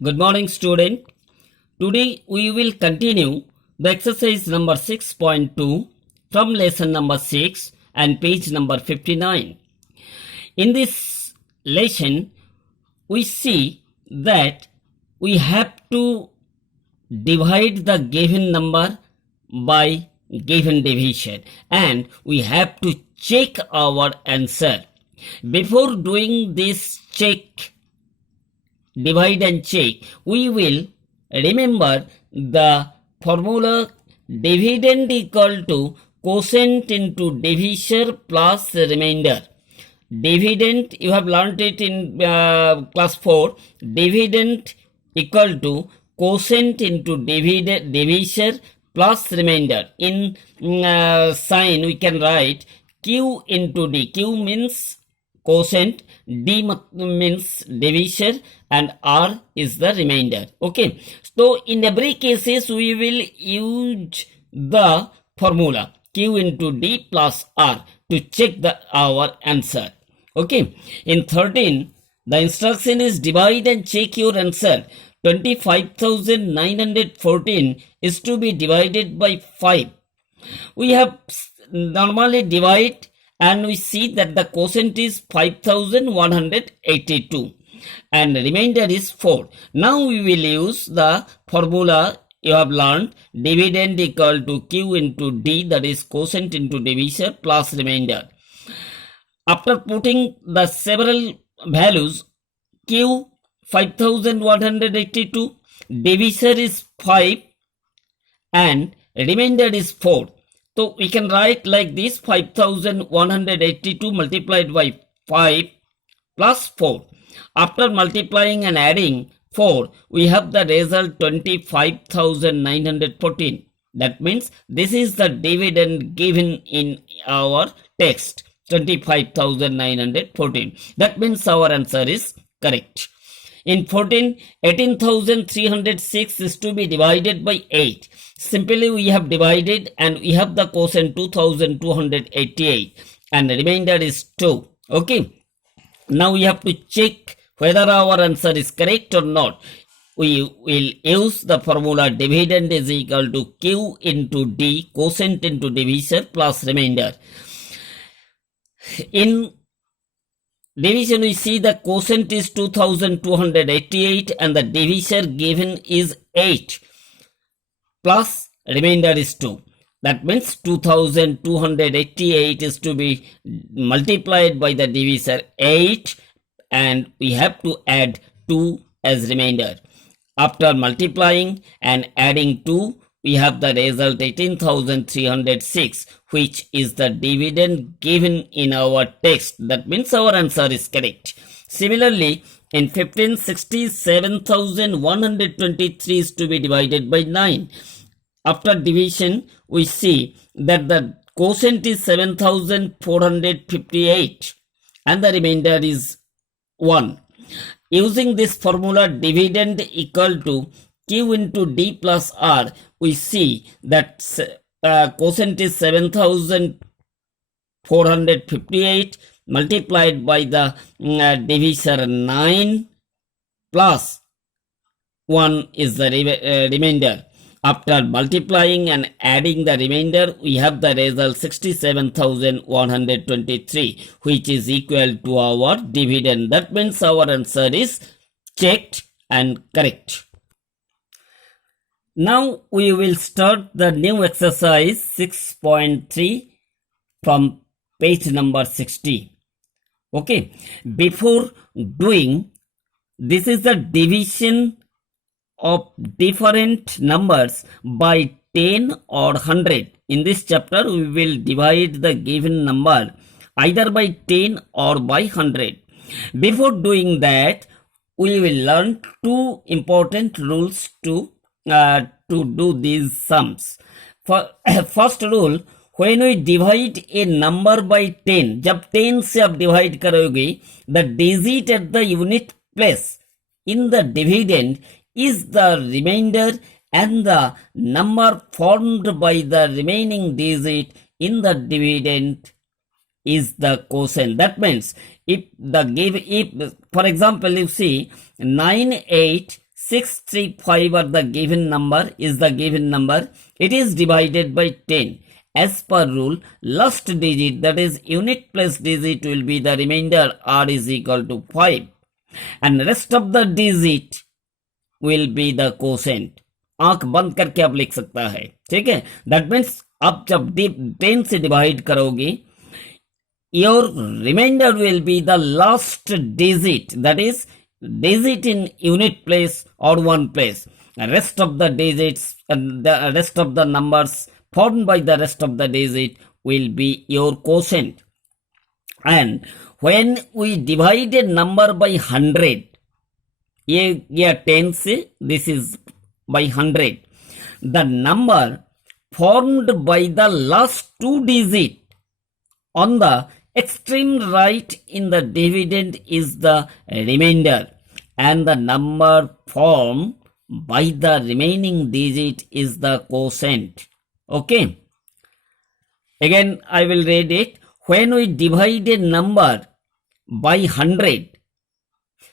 Good morning, student. Today we will continue the exercise number 6.2 from lesson number 6 and page number 59. In this lesson, we see that we have to divide the given number by given division and we have to check our answer. Before doing this divide and check, we will remember the formula dividend equal to quotient into divisor plus remainder. Dividend, you have learnt it in class 4. Dividend equal to quotient into divisor plus remainder. In sign, we can write Q into D. Q means quotient, D means divisor, and R is the remainder. Okay. So in every cases, we will use the formula Q into D plus R to check our answer. Okay. In 13, the instruction is divide and check your answer. 25,914 is to be divided by 5. We have normally divide and we see that the quotient is 5,182 and remainder is 4. Now we will use the formula you have learned, dividend equal to Q into D, that is quotient into divisor plus remainder. After putting the several values, Q 5,182, divisor is 5 and remainder is 4. So we can write like this: 5,182 multiplied by 5 plus 4. After multiplying and adding 4, we have the result 25,914. That means this is the dividend given in our text, 25,914. That means our answer is correct. In 14, 18,306 is to be divided by 8. Simply we have divided and we have the quotient 2,288 and the remainder is 2. Okay. Now we have to check whether our answer is correct or not. We will use the formula dividend is equal to Q into D, quotient into divisor plus remainder. In division, we see the quotient is 2,288 and the divisor given is 8 plus remainder is 2. That means 2,288 is to be multiplied by the divisor 8 and we have to add 2 as remainder. After multiplying and adding 2, we have the result 18,306, which is the dividend given in our text. That means our answer is correct. Similarly, in 15, 67,123 is to be divided by 9. After division, we see that the quotient is 7,458 and the remainder is 1. Using this formula dividend equal to Q into D plus R, we see that quotient is 7,458 multiplied by the divisor 9 plus 1 is the remainder. After multiplying and adding the remainder, we have the result 67,123, which is equal to our dividend. That means our answer is checked and correct. Now we will start the new exercise 6.3 from page number 60. Okay, before doing, this is the division of different numbers by 10 or 100. In this chapter, we will divide the given number either by 10 or by 100. Before doing that, we will learn two important rules to do these sums. First rule, when we divide a number by 10, जब 10 से आप divide करोगे, the digit at the unit place in the dividend is the remainder and the number formed by the remaining digit in the dividend is the quotient. That means if for example, you see 9, 8, 635 are the given number, is the given number. It is divided by 10. As per rule, last digit, that is unit plus digit, will be the remainder r is equal to 5. And rest of the digit will be the quotient. आंख बंद करके आप लिख सकता है, ठीक है. That means आप जब 10 से डिवाइड करोगे, your remainder will be the last digit, that is digit in unit place or one place. The rest of the digits and the rest of the numbers formed by the rest of the digit will be your quotient. And when we divide a number by 100, ये 10 से, this is by 100, the number formed by the last two digits on the extreme right in the dividend is the remainder, and the number formed by the remaining digit is the quotient. Okay. Again, I will read it. When we divide a number by 100,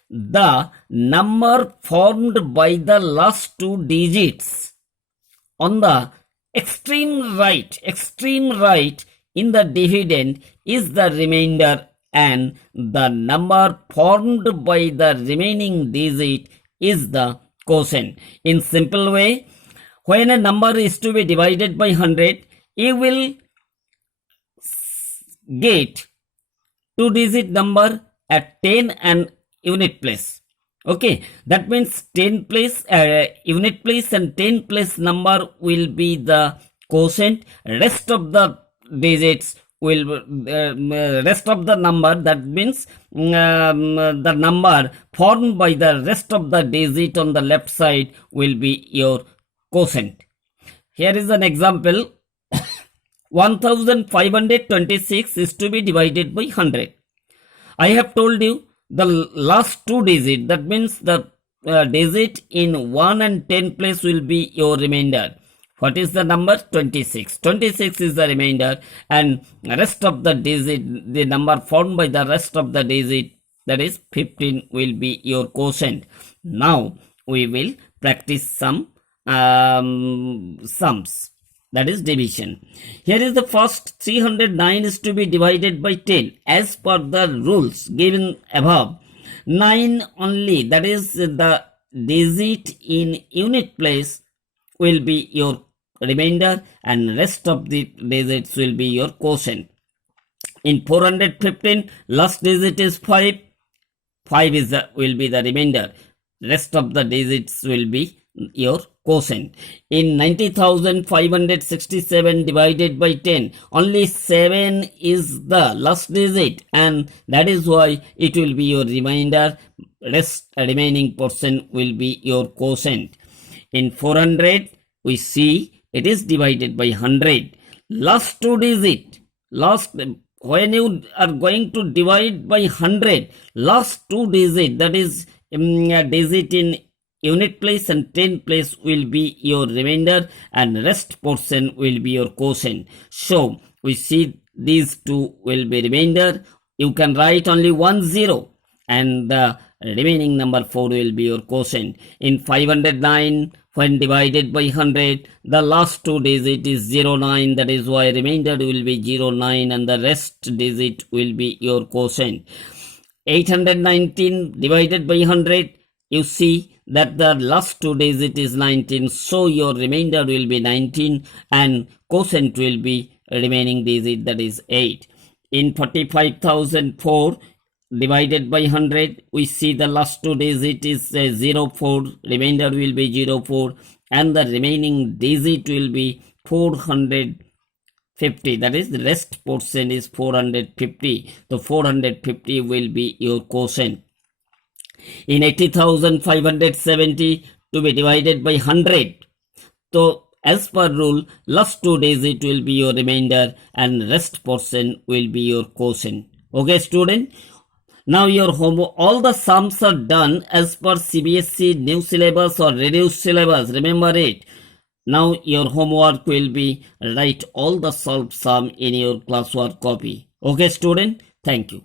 the number formed by the last two digits on the extreme right in the dividend is the remainder, and the number formed by the remaining digit is the quotient. In simple way, when a number is to be divided by 100, you will get two digit number at 10 and unit place. Okay, that means 10 place unit place and 10 place number will be the quotient. Rest of the digits will rest of the number, that means the number formed by the rest of the digit on the left side will be your quotient. Here is an example. 1526 is to be divided by 100. I have told you the last two digits, that means the digit in 1 and 10 place will be your remainder. What is the number? 26. 26 is the remainder, and rest of the digit, the number formed by the rest of the digit, that is 15, will be your quotient. Now we will practice some sums, that is division. Here is the first. 309 is to be divided by 10 as per the rules given above. 9 only, that is the digit in unit place, will be your remainder, and rest of the digits will be your quotient. In 415, last digit is 5. 5 will be the remainder. Rest of the digits will be your quotient. In 90,567 divided by 10, only 7 is the last digit, and that is why it will be your remainder. Remaining portion will be your quotient. In 400, we see it is divided by 100. Last two digit, when you are going to divide by 100, last two digit, that is digit in unit place and 10 place will be your remainder, and rest portion will be your quotient. So we see these two will be remainder. You can write only 1 0, and the remaining number 4 will be your quotient. In 509, when divided by 100, the last two digit is 09, that is why remainder will be 09, and the rest digit will be your quotient. 819 divided by 100, you see that the last two digit is 19, so your remainder will be 19, and quotient will be remaining digit, that is 8. In 45,004 divided by 100, we see the last two digit is 04, remainder will be 04, and the remaining digit will be 450, that is the rest portion is 450. So 450 will be your quotient. In 80,570 to be divided by 100, so as per rule, last two digit will be your remainder, and rest portion will be your quotient. Okay, student. Now your homework, all the sums are done as per CBSE new syllabus or reduced syllabus. Remember it. Now your homework will be write all the solved sum in your classwork copy. Okay, student. Thank you.